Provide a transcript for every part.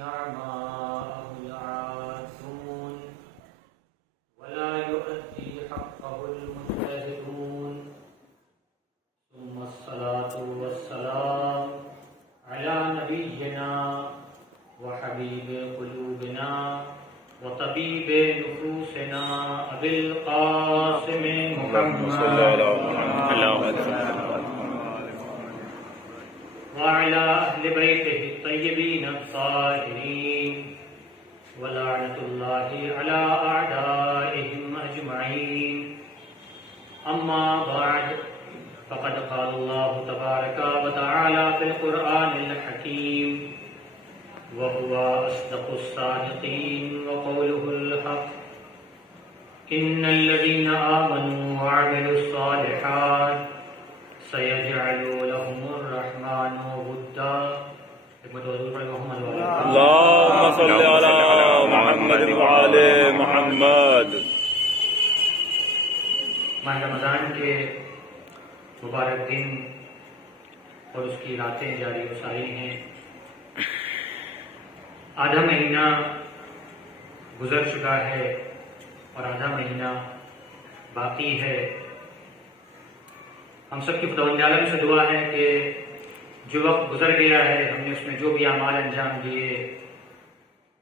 نعماءه العاثون ولا يؤدي حقه المجتهدون ثم الصلاة والسلام على نبينا وحبيب قلوبنا وطبيب نفوسنا أبي القاسم محمد وعلى أهل بيته الطيبين الطاهرين ولعنة الله على أعدائهم أجمعين. أما بعد فقد قال الله تبارك وتعالى في القرآن الحكيم وهو أصدق الصادقين وقوله الحق إن الذين آمنوا وعملوا الصالحات سيجعل لهم الرحمن ودا. اللهم صل على محمد وعلى محمد. ماہ رمضان کے مبارک دن اور اس کی راتیں جاری و ساری ہیں. آدھا مہینہ گزر چکا ہے اور آدھا مہینہ باقی ہے. ہم سب کی خداوند عالم سے دعا ہے کہ جو وقت گزر گیا ہے ہم نے اس میں جو بھی اعمال انجام دیے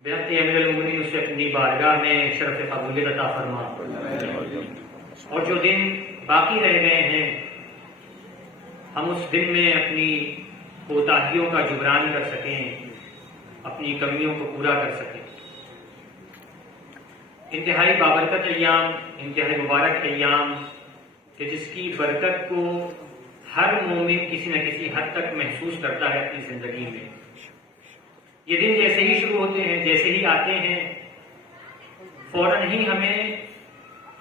بحق امیر المومنین اسے اپنی بارگاہ میں شرف قبولیت عطا فرما، اور جو دن باقی رہ گئے ہیں ہم اس دن میں اپنی کوتاہیوں کا جبران کر سکیں، اپنی کمیوں کو پورا کر سکیں. انتہائی بابرکت ایام، انتہائی مبارک ایام کہ جس کی برکت کو ہر مومن کسی نہ کسی حد تک محسوس کرتا ہے اپنی زندگی میں. یہ دن جیسے ہی شروع ہوتے ہیں، جیسے ہی آتے ہیں، فوراً ہی ہمیں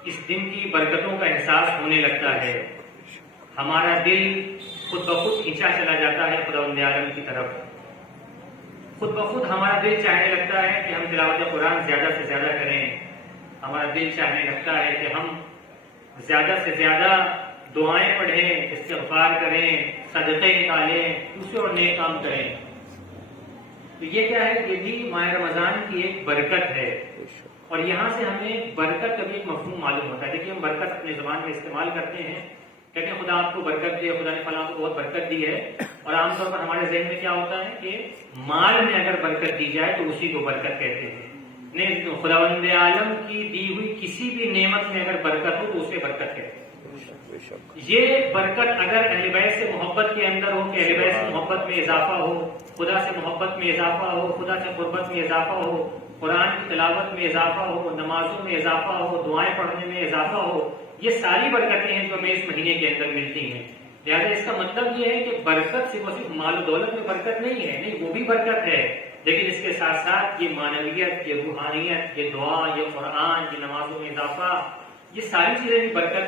اس دن کی برکتوں کا احساس ہونے لگتا ہے. ہمارا دل خود بخود کھینچا چلا جاتا ہے خداوند عالم کی طرف. خود بخود ہمارا دل چاہنے لگتا ہے کہ ہم تلاوت قرآن زیادہ سے زیادہ کریں. ہمارا دل چاہنے لگتا ہے کہ ہم زیادہ سے زیادہ دعائیں پڑھیں، استغفار کریں، صدقے نکالیں، دوسرے اور نیک کام کریں. تو یہ کیا ہے؟ یہ بھی ماہ رمضان کی ایک برکت ہے. اور یہاں سے ہمیں برکت کا بھی ایک مفہوم معلوم ہوتا ہے. دیکھیے ہم برکت اپنے زبان میں استعمال کرتے ہیں، کہتے ہیں خدا آپ کو برکت دے، خدا نے فلاں کو بہت برکت دی ہے. اور عام طور پر ہمارے ذہن میں کیا ہوتا ہے کہ مال میں اگر برکت دی جائے تو اسی کو برکت کہتے ہیں. نہیں، خداوند عالم کی دی ہوئی کسی بھی نعمت میں اگر برکت ہو تو اسے برکت کہتے ہیں. یہ برکت اگر اہل بیت سے محبت کے اندر ہو کہ اہل بیت سے محبت میں اضافہ ہو، خدا سے محبت میں اضافہ ہو، خدا سے قربت میں اضافہ ہو، قرآن کی تلاوت میں اضافہ ہو، نمازوں میں اضافہ ہو، دعائیں پڑھنے میں اضافہ ہو، یہ ساری برکتیں ہیں جو ہمیں اس مہینے کے اندر ملتی ہیں. لہٰذا اس کا مطلب یہ ہے کہ برکت صرف اور صرف مال و دولت میں برکت نہیں ہے، نہیں وہ بھی برکت ہے، لیکن اس کے ساتھ ساتھ یہ معنویت، یہ روحانیت، یہ دعا، یہ قرآن، یہ نمازوں میں اضافہ، یہ ساری چیزیں بھی برکت.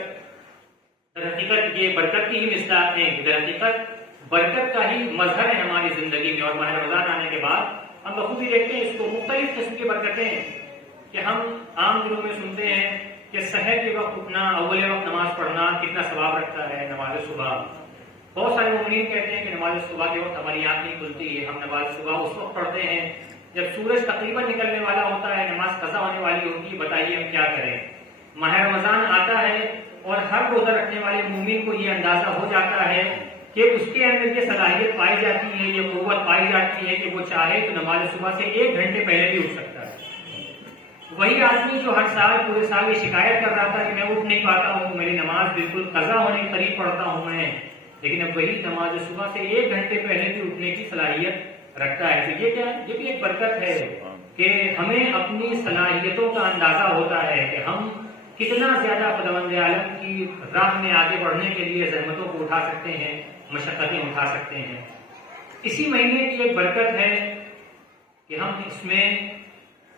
در حقیقت یہ برکت کی ہی مصداق ہیں، در حقیقت برکت کا ہی مظہر ہے ہماری زندگی میں. اور ماہ رمضان آنے کے بعد ہم بخوبی دیکھتے ہیں اس کو مختلف قسم کی برکتیں کہ ہم عام دنوں میں سنتے ہیں کہ سحر کے وقت اٹھنا، اول وقت نماز پڑھنا کتنا ثواب رکھتا ہے. نماز صبح، بہت سارے مومنین کہتے ہیں کہ نماز صبح کے وقت ہماری آنکھ نہیں کھلتی ہے. ہم نماز صبح اس وقت پڑھتے ہیں جب سورج تقریباً نکلنے والا ہوتا ہے، نماز قضا ہونے والی ہوتی ہے. بتائیے ہم کیا کریں؟ ماہ رمضان آتا ہے اور ہر روزہ رکھنے والے مومن کو یہ اندازہ ہو جاتا ہے کہ اس کے اندر یہ صلاحیت پائی جاتی ہے، یہ قوت پائی جاتی ہے کہ وہ چاہے تو نماز صبح سے 1 گھنٹے پہلے بھی اٹھ سکتا ہے. وہی آدمی جو ہر سال پورے سال یہ شکایت کر رہا تھا کہ میں اٹھ نہیں پاتا ہوں، میری نماز بالکل قضا ہونے کے قریب پڑھتا ہوں میں، لیکن اب وہی نماز صبح سے 1 گھنٹے پہلے بھی اٹھنے کی صلاحیت رکھتا ہے. تو یہ کیا ہے؟ یہ بھی ایک برکت ہے کہ ہمیں اپنی صلاحیتوں کا اندازہ ہوتا ہے کہ ہم کتنا زیادہ خداوند عالم کی راہ میں آگے بڑھنے کے لیے زحمتوں کو اٹھا سکتے ہیں، مشقتیں اٹھا سکتے ہیں. اسی مہینے کی ایک برکت ہے کہ ہم اس میں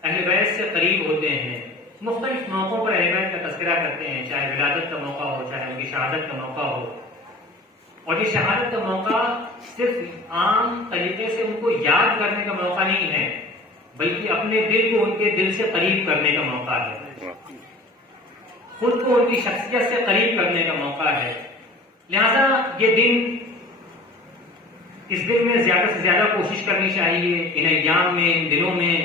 اہل بیت سے قریب ہوتے ہیں. مختلف موقعوں پر اہل بیت کا تذکرہ کرتے ہیں، چاہے ولادت کا موقع ہو، چاہے ان کی شہادت کا موقع ہو. اور یہ شہادت کا موقع صرف عام طریقے سے ان کو یاد کرنے کا موقع نہیں ہے، بلکہ اپنے دل کو ان کے دل سے قریب کرنے کا موقع ہے، خود کو ان کی شخصیت سے قریب کرنے کا موقع ہے. لہذا یہ دن اس دن میں زیادہ سے زیادہ کوشش کرنی چاہیے، ان ایام میں، ان دنوں میں،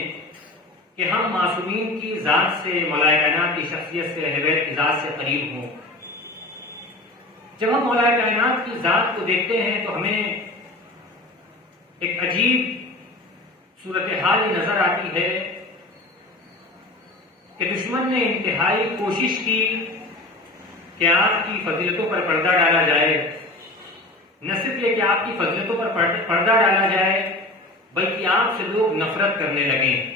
کہ ہم معصومین کی ذات سے، مولا کائنات کی شخصیت سے، اہل بیت کی ذات سے قریب ہوں۔ جب ہم مولا کائنات کی ذات کو دیکھتے ہیں تو ہمیں ایک عجیب صورتحال یہ نظر آتی ہے کہ دشمن نے انتہائی کوشش کی کہ آپ کی فضیلتوں پر پردہ ڈالا جائے، نہ صرف یہ کہ آپ کی فضیلتوں پر پردہ ڈالا جائے بلکہ آپ سے لوگ نفرت کرنے لگیں۔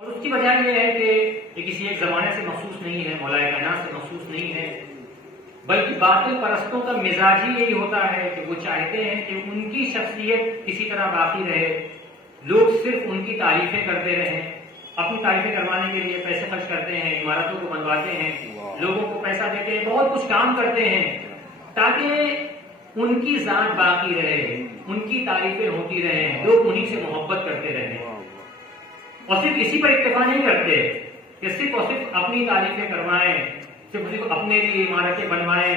اور اس کی وجہ یہ ہے کہ یہ کسی ایک زمانے سے مخصوص نہیں ہے، مولا کائنات سے مخصوص نہیں ہے، بلکہ باطل پرستوں کا مزاج ہی یہی ہوتا ہے کہ وہ چاہتے ہیں کہ ان کی شخصیت کسی طرح باقی رہے، لوگ صرف ان کی تعریفیں کرتے رہیں، اپنی تعریفیں کروانے کے لیے پیسے خرچ کرتے ہیں، عمارتوں کو بنواتے ہیں، لوگوں کو پیسہ دیتے ہیں، بہت کچھ کام کرتے ہیں تاکہ ان کی ذات باقی رہے، ان کی تعریفیں ہوتی رہیں، لوگ انہی سے محبت کرتے رہیں۔ اور صرف اسی پر اکتفا نہیں کرتے کہ صرف اور صرف اپنی تعریفیں کروائیں، صرف اپنے لیے عمارتیں بنوائیں،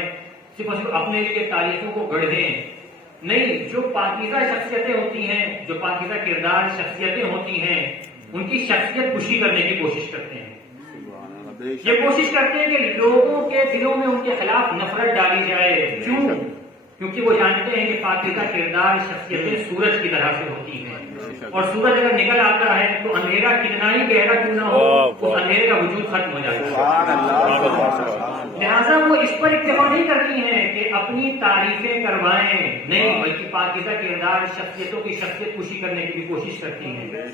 صرف اپنے لیے تعریفوں کو گڑھیں، نہیں، جو پاکیزہ شخصیتیں ہوتی ہیں، جو پاکیزہ کردار شخصیتیں ہوتی ہیں، ان کی شخصیت کشی کرنے کی کوشش کرتے ہیں۔ یہ کوشش کرتے ہیں کہ لوگوں کے دلوں میں ان کے خلاف نفرت ڈالی جائے۔ کیوں؟ کیونکہ وہ جانتے ہیں کہ پاکیزہ کردار شخصیتیں سورج کی طرح سے ہوتی ہیں، اور سورج اگر نکل آتا ہے تو اندھیرا کتنا ہی گہرا کیوں نہ ہو، اس اندھیرے کا وجود ختم ہو جاتا ہے۔ لہٰذا وہ اس پر اکتفا نہیں کرتی ہیں کہ اپنی تعریفیں کروائیں، نہیں، بلکہ پاکیزہ کردار شخصیتوں کی شخصیت کشی کرنے کی بھی کوشش کرتی ہیں۔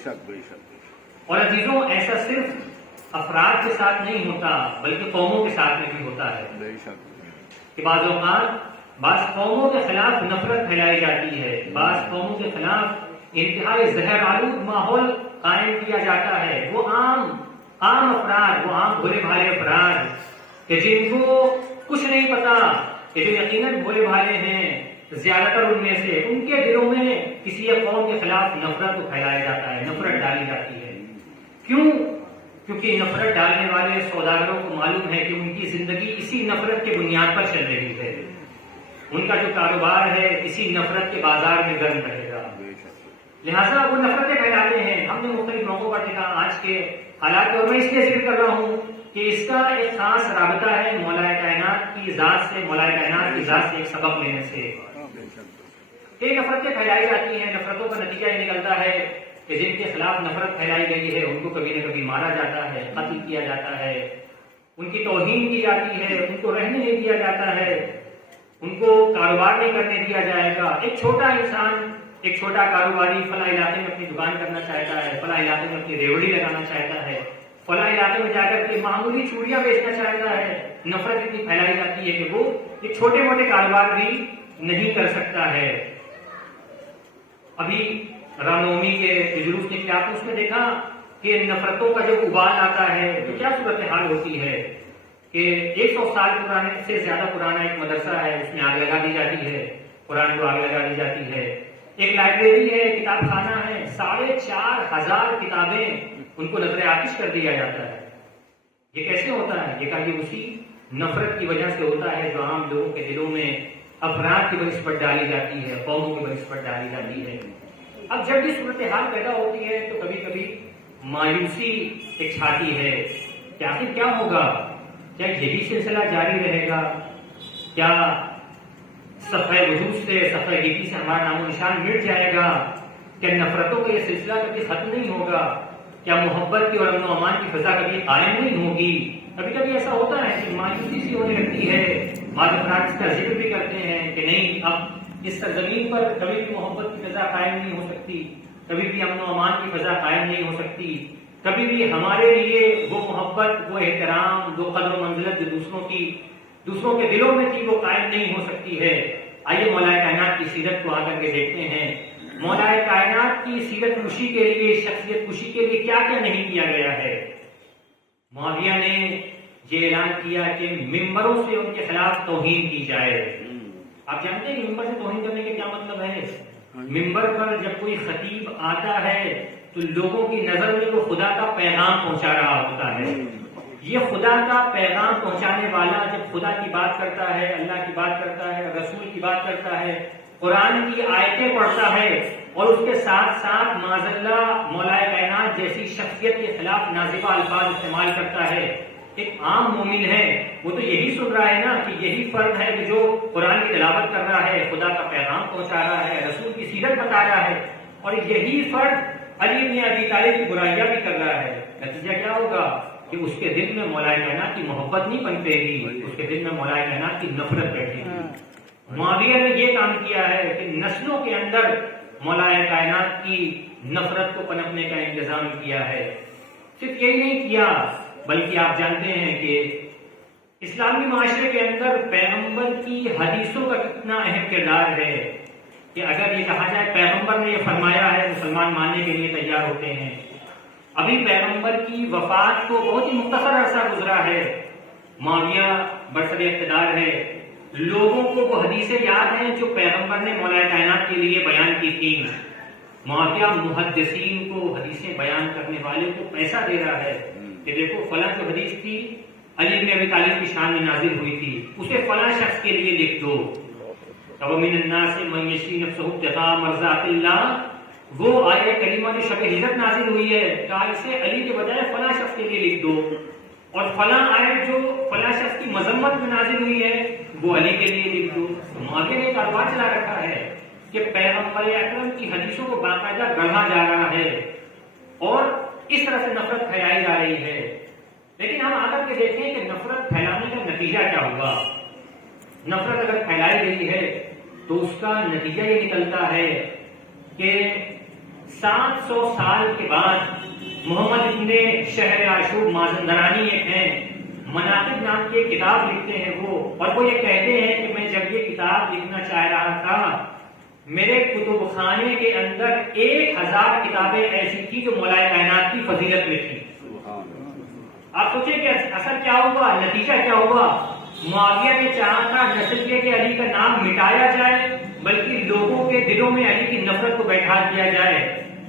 اور عزیزوں، ایسا صرف افراد کے ساتھ نہیں ہوتا بلکہ قوموں کے ساتھ میں بھی ہوتا ہے کہ بعض اوقات بعض قوموں کے خلاف نفرت پھیلائی جاتی ہے، بعض قوموں کے خلاف انتہائی زہر آلود ماحول قائم کیا جاتا ہے۔ وہ عام افراد، وہ عام بھولے بھالے افراد کہ جن کو کچھ نہیں پتا، کہ جو یقیناً بھولے بھالے ہیں زیادہ تر ان میں سے، ان کے دلوں میں کسی ایک قوم کے خلاف نفرت کو پھیلایا جاتا ہے، نفرت ڈالی جاتی ہے۔ کیوں؟ کیونکہ نفرت ڈالنے والے سوداگروں کو معلوم ہے کہ ان کی زندگی اسی نفرت کے بنیاد پر چل رہی ہے، ان کا جو کاروبار ہے اسی نفرت کے بازار میں گرم رہے گا، لہٰذا وہ نفرتیں پھیلاتے ہیں۔ ہم نے مختلف موقعوں پر دیکھا آج کے حالات، اور میں اس لیے ذکر کر رہا ہوں کہ اس کا ایک خاص رابطہ ہے مولا کائنات کی ذات سے، مولا کائنات کی ذات سے ایک سبق لینے سے۔ کہ نفرتیں پھیلائی جاتی ہیں، نفرتوں کا نتیجہ یہ نکلتا ہے کہ جن کے خلاف نفرت پھیلائی گئی ہے ان کو کبھی نہ کبھی مارا جاتا ہے، قتل کیا جاتا ہے، ان کی توہین کی جاتی ہے، ان کو رہنے نہیں دیا جاتا ہے، ان کو کاروبار نہیں کرنے دیا جائے گا۔ ایک چھوٹا انسان، ایک چھوٹا کاروباری فلاں علاقے میں اپنی دکان کرنا چاہتا ہے، فلاں علاقے میں اپنی ریوڑی لگانا چاہتا ہے، فلاں علاقے میں جا کر کے معمولی چوڑیاں بیچنا چاہتا ہے، نفرت اتنی پھیلائی جاتی ہے کہ وہ یہ چھوٹے موٹے کاروبار بھی نہیں کر سکتا ہے۔ ابھی رام نومی کے جلوس نکلے، آپ نے اس میں دیکھا کہ نفرتوں کا جب ابال آتا ہے تو کیا صورتحال ہوتی ہے کہ 100 سال پرانے سے زیادہ پرانا ایک مدرسہ ہے، اس میں آگ لگا دی جاتی ہے، قرآن کو آگ لگا دی جاتی ہے۔ ایک لائبریری ہے، کتاب خانہ ہے، 4,500 کتابیں ان کو نظر آتش کر دیا جاتا ہے۔ یہ کیسے ہوتا ہے؟ یہ کہ اسی نفرت کی وجہ سے ہوتا ہے جو عام لوگوں کے دلوں میں افراد کی بنسبت ڈالی جاتی ہے، قوموں کی بنسبت ڈالی جاتی ہے۔ اب جب یہ صورتحال پیدا ہوتی ہے تو کبھی کبھی مایوسی ایک چھاتی ہے کہ آخر کیا ہوگا؟ کیا یہی سلسلہ جاری رہے گا؟ کیا صفحہ وجود سے، صفحہ گیتی سے ہمارا نام و نشان مٹ جائے گا؟ کیا نفرتوں کا یہ سلسلہ کبھی ختم نہیں ہوگا؟ کیا محبت کی اور امن و امان کی فضا کبھی قائم نہیں ہوگی؟ کبھی کبھی ایسا ہوتا ہے کہ مایوسی سی ہونے لگتی ہے، بعض افراد اس کا ذکر بھی کرتے ہیں کہ نہیں، اب اس سرزمین پر کبھی بھی محبت کی فضا قائم نہیں ہو سکتی، کبھی بھی امن و امان کی فضا قائم نہیں ہو سکتی، کبھی بھی ہمارے لیے وہ محبت، وہ احترام، وہ قدر و منزلت جو دوسروں کے دلوں میں تھی وہ قائم نہیں ہو سکتی ہے۔ آئیے مولا کائنات کی سیرت کو آ کر کے دیکھتے ہیں، مولا کائنات کی سیرت کشی کے لیے، شخصیت کشی کے لیے کیا کیا نہیں کیا گیا ہے۔ معاویہ نے یہ اعلان کیا کہ ممبروں سے ان کے خلاف توہین کی جائے۔ آپ جانتے ہیں کہ ممبر سے توہین کرنے کا کیا مطلب ہے؟ ممبر پر جب کوئی خطیب آتا ہے تو لوگوں کی نظر میں وہ خدا کا پیغام پہنچا رہا ہوتا ہے۔ یہ خدا کا پیغام پہنچانے والا جب خدا کی بات کرتا ہے، اللہ کی بات کرتا ہے، رسول کی بات کرتا ہے، قرآن کی آیتیں پڑھتا ہے اور اس کے ساتھ ساتھ معاذاللہ مولا کائنات جیسی شخصیت کے خلاف نازیبہ الفاظ استعمال کرتا ہے، ایک عام مومن ہے وہ تو یہی سن رہا ہے نا کہ یہی فرد ہے کہ جو قرآن کی تلاوت کر رہا ہے، خدا کا پیغام پہنچا رہا ہے، رسول کی سیرت بتا رہا ہے، اور یہی فرد علی بن ابی طالب کی برائیاں بھی کر رہا ہے۔ نتیجہ کیا ہوگا کہ اس کے دل میں مولا کائنات کی محبت نہیں پنپے گی، اس کے دل میں مولا کائنات کی نفرت بیٹھے گی۔ معاویہ نے یہ کام کیا ہے کہ نسلوں کے اندر مولا کائنات کی نفرت کو پنپنے کا انتظام کیا ہے۔ صرف یہی نہیں کیا بلکہ آپ جانتے ہیں کہ اسلامی معاشرے کے اندر پیغمبر کی حدیثوں کا کتنا اہم کردار ہے کہ اگر یہ کہا جائے پیغمبر نے یہ فرمایا ہے، مسلمان ماننے کے لیے تیار ہوتے ہیں۔ ابھی پیغمبر کی وفات کو بہت ہی مختصر عرصہ گزرا ہے، معاویہ برسر اقتدار ہے، لوگوں کو وہ حدیثیں یاد ہیں جو پیغمبر نے مولا کائنات کے لیے بیان کی تھی۔ معاویہ محدثین کو، حدیثیں بیان کرنے والے کو پیسہ دے رہا ہے کہ دیکھو فلاں جو حدیث تھی علی بن ابی طالب کی شان میں نازل ہوئی تھی، اسے فلاں شخص کے لیے لکھ دو۔ وَمِنَ النَّاسِ مَن يَشْرِي نَفْسَهُ ابْتِغَاءَ مَرْضَاتِ اللَّهِ، وہ آیہ کریمہ جو شب ہجرت نازل ہوئی ہے کہ اسے علی کے بجائے فلاں شخص کے لیے لکھ دو، اور فلاں آیت جو فلاں شخص کی مذمت میں نازل ہوئی ہے وہ علی کے لیے لکھ دو۔ تو معاویہ نے کاروبار چلا رکھا ہے کہ پیغمبر اکرم کی حدیثوں کو باقاعدہ گڑھا جا رہا ہے اور اس طرح سے نفرت پھیلائی جا رہی ہے۔ لیکن ہم آ کر کے دیکھیں کہ نفرت پھیلانے کا نتیجہ کیا ہوا۔ نفرت اگر پھیلائی گئی ہے تو اس کا نتیجہ یہ نکلتا ہے کہ 700 سال کے بعد محمد ابن شہر آشوب مازندرانی ایک ہیں، مناقب نام کی ایک کتاب لکھتے ہیں وہ، اور وہ یہ کہتے ہیں کہ میں جب یہ کتاب لکھنا چاہ رہا تھا میرے کتب خانے کے اندر 1000 کتابیں ایسی تھی جو مولا کائنات کی فضیلت میں تھی۔ آپ سوچیں کہ اثر کیا ہوا، نتیجہ کیا ہوا۔ معاویہ نے چاہا تھا نہ صرف یہ کہ علی کا نام مٹایا جائے بلکہ لوگوں کے دلوں میں علی کی نفرت کو بیٹھا دیا جائے،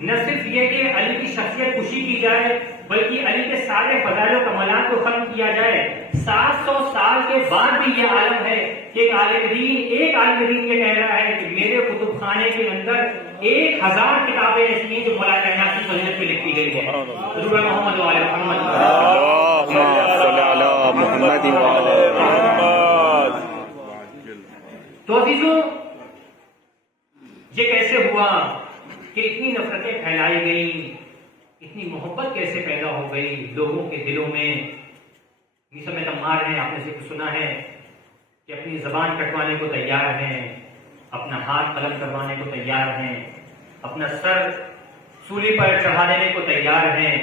نہ صرف یہ کہ علی کی شخصیت کشی کی جائے بلکہ علی کے سارے فضائل و کمالات کو ختم کیا جائے۔ 700 سال کے بعد بھی یہ عالم ہے کہ ایک عالم دین یہ کہہ رہا ہے کہ میرے کتب خانے کے اندر 1000 کتابیں ایسی ہیں جو مولا کائنات کی فضیلت میں لکھی گئی ہیں۔ حضور محمد و آل محمد۔ تو عزیزوں یہ کیسے ہوا کہ اتنی نفرتیں پھیلائی گئیں، اتنی محبت کیسے پیدا ہو گئی لوگوں کے دلوں میں۔ میثم تمار ہیں، آپ نے سے سنا ہے کہ اپنی زبان کٹوانے کو تیار ہیں، اپنا ہاتھ قلم کروانے کو تیار ہیں، اپنا سر سولی پر چڑھا دینے کو تیار ہیں،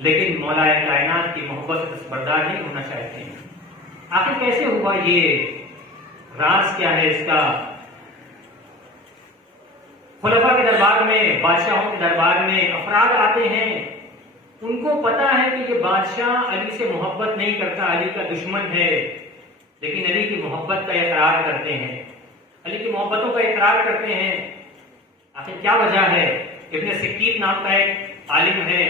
لیکن مولا کائنات کی محبت سے دستبردار نہیں ہونا چاہتے ہیں۔ آخر کیسے ہوا یہ؟ راز کیا ہے اس کا؟ خلفاء کے دربار میں، بادشاہوں کے دربار میں افراد آتے ہیں، ان کو پتا ہے کہ یہ بادشاہ علی سے محبت نہیں کرتا، علی کا دشمن ہے، لیکن علی کی محبت کا اقرار کرتے ہیں، علی کی محبتوں کا اقرار کرتے ہیں۔ آخر کیا وجہ ہے؟ ابن سکیت نام کا ایک عالم ہے،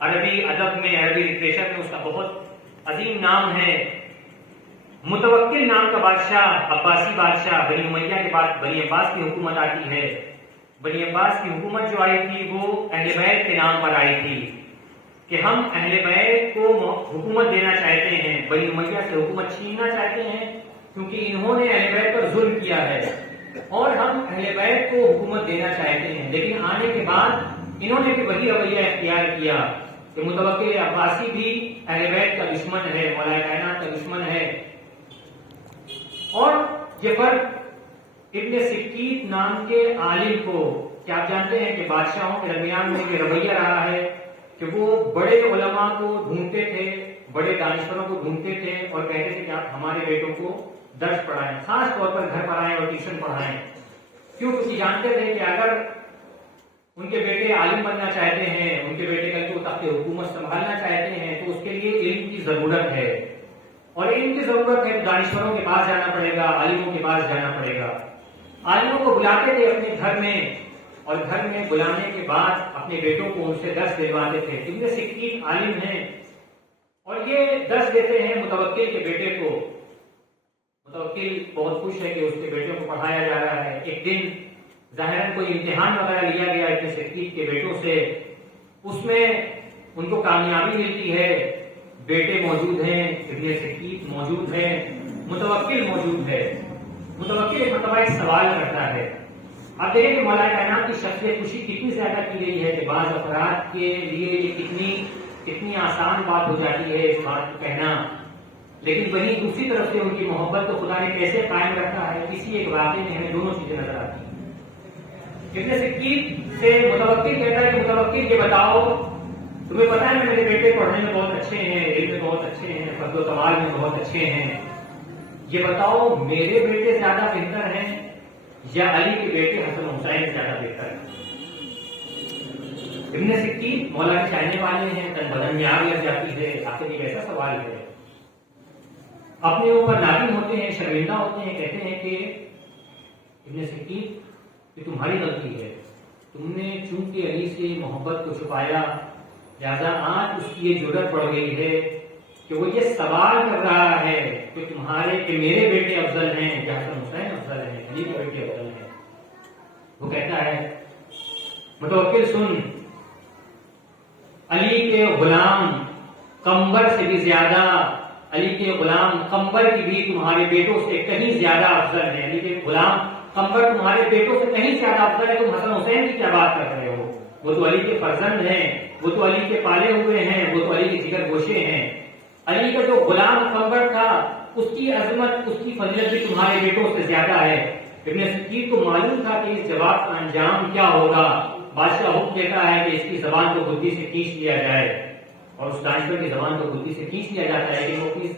عربی ادب میں، عربی لٹریچر میں اس کا بہت عظیم نام ہے۔ متوکل نام کا بادشاہ، عباسی بادشاہ، بنی امیہ کے بعد بنی عباس کی حکومت آتی ہے۔ بنی عباس کی حکومت جو آئی تھی وہ اہل بیت کے نام پر آئی تھی کہ ہم اہل بیت کو حکومت دینا چاہتے ہیں، بنی امیہ سے حکومت چھیننا چاہتے ہیں کیونکہ انہوں نے اہل بیت پر ظلم کیا ہے، اور ہم اہل بیت کو حکومت دینا چاہتے ہیں۔ لیکن آنے کے بعد انہوں نے بھی وہی رویہ اختیار کیا کہ متوکل عباسی بھی اہل بیت کا دشمن ہے، مولا کائنات کا دشمن ہے۔ اور یہ فرق ابن سکیت نام کے عالم کو، کیا آپ جانتے ہیں کہ بادشاہوں کے درمیان میں یہ رویہ رہا ہے کہ وہ بڑے علماء کو ڈھونڈتے تھے، بڑے دانشوروں کو ڈھونڈتے تھے اور کہتے تھے کہ آپ ہمارے بیٹوں کو درس پڑھائیں، خاص طور پر گھر پڑھائیں اور ٹیوشن پڑھائیں۔ کیوں؟ کیونکہ جانتے تھے کہ اگر ان کے بیٹے عالم بننا چاہتے ہیں، ان کے بیٹے کل کو تخت حکومت سنبھالنا چاہتے ہیں تو اس کے لیے علم کی ضرورت ہے، اور علم کی ضرورت ہے تو دانشوروں کے پاس جانا پڑے گا، عالموں کے پاس جانا پڑے گا۔ عالموں کو بلاتے تھے اپنے گھر میں، اور گھر میں بلانے کے بعد اپنے بیٹوں کو ان سے درس دلواتے تھے۔ ابن سکیت عالم ہیں اور یہ درس دیتے ہیں متوکل کے بیٹے کو۔ متوکل بہت خوش ہے کہ اس کے بیٹوں کو پڑھایا جا رہا ہے. ایک دن ظاہراً کوئی امتحان وغیرہ لیا گیا ابن سکیت کے بیٹوں سے، اس میں ان کو کامیابی ملتی ہے. بیٹے موجود ہیں، ابن سکیت موجود ہے، متوکل موجود ہے. متوکل ایک مرتبہ ایک سوال کرتا ہے. آپ دیکھیں کہ مولا کائنات کی شخصیت کشی کتنی زیادہ کی گئی ہے کہ بعض افراد کے لیے یہ کتنی آسان بات ہو جاتی ہے اس بات کو کہنا، لیکن وہیں دوسری طرف سے ان کی محبت کو خدا نے کیسے قائم رکھا ہے. کسی ایک واقعے میں ہمیں دونوں چیزیں نظر آتی ہیں. ابن سکیت سے متوکل کہتا ہے کہ متوکل یہ بتاؤ، تمہیں پتا ہے میرے بیٹے پڑھنے میں بہت اچھے ہیں، علم میں بہت اچھے ہیں، فضل و کمال میں بہت اچھے ہیں، یہ بتاؤ میرے بیٹے زیادہ بہتر ہیں یا علی کے بیٹے حسن حسین زیادہ بہتر ہیں؟ ابن سکیت مولا کے چاہنے والے ہیں، تن بدن میں آگ لگ جاتی ہے. آخر یہ ایسا سوال ہے. اپنے اوپر نادم ہوتے ہیں، شرمندہ ہوتے ہیں، کہتے ہیں کہ ابن سکیت یہ تمہاری غلطی ہے، تم نے چونکہ علی سے محبت کو چھپایا، لہذا آج اس کی یہ جرأت پڑ گئی ہے کہ وہ یہ سوال کر رہا ہے کہ میرے بیٹے افضل ہیں یا حسن حسین افضل ہیں، علی کے بیٹے افضل ہیں. وہ کہتا ہے متوکل سن، علی کے غلام قمبر سے بھی زیادہ، علی کے غلام قمبر کی بھی تمہارے بیٹوں سے کہیں زیادہ افضل ہے. علی کے غلام قمبر تمہارے بیٹوں سے کہیں زیادہ افضل ہے. تم حسن حسین کی کیا بات کر رہے ہو؟ وہ تو علی کے فرزند ہیں، وہ تو علی کے پالے ہوئے ہیں، وہ تو علی کے جگر گوشے ہیں. علی کا جو غلام قمبر تھا اس کی عظمت، اس کی فضیلت بھی تمہارے بیٹوں سے زیادہ ہے. ابن سکیت کو معلوم تھا کہ اس جواب کا انجام کیا ہوگا. بادشاہ حکم دیتا ہے کہ اس کی زبان کو بدھی سے کھینچ لیا جائے، اور اس دانشور کی زبان کو بدھی سے کھینچ لیا جاتا ہے کہ وہ